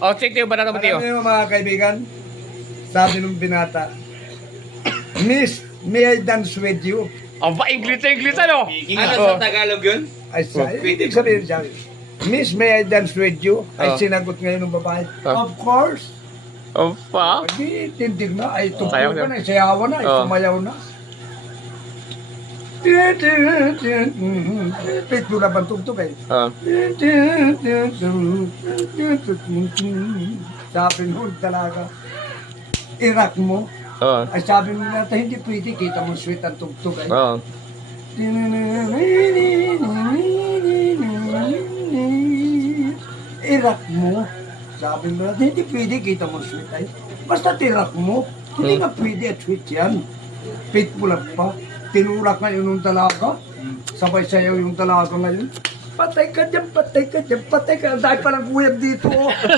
O, Tiyo, ba na naman, Tiyo? Alam niyo mga kaibigan, sabi ng binata, Miss, may I dance with you? Aba, English, ano? Ano sa Tagalog yun? Ay, ibig sabihin siya, Miss, may I dance with you? Ay, sinagot ngayon ng babae, of course. Opa. Ay, tindig na, ay, Sayaw tupok na. na, sayawan na, ay, sumayaw na. Pito na bang tugtog eh. Sabi nun talaga, irak mo. Ay sabi mo natin, hindi pwede, kita mo sweet ang tugtog eh. Irak mo. Sabi mo natin, hindi pwede, kita mo sweet ay. Basta tirak mo, hindi nga pwede at sweet yan. Pit mo lang pa. Tinurak ngayon yung talaga. Sabay sayaw yung talaga ngayon. Patay ka dyan, patay ka dyan, patay ka. Dahil palang kuyab dito.